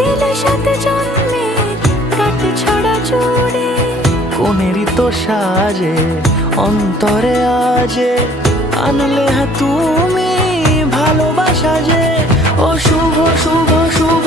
দিলে সাথে জন্মের কাট ছড়া জুড়ে। কোনেরই তো সাজে অন্তরে আজে আনলে তুমি ভালোবাসা যে। ও শুভ শুভ শুভ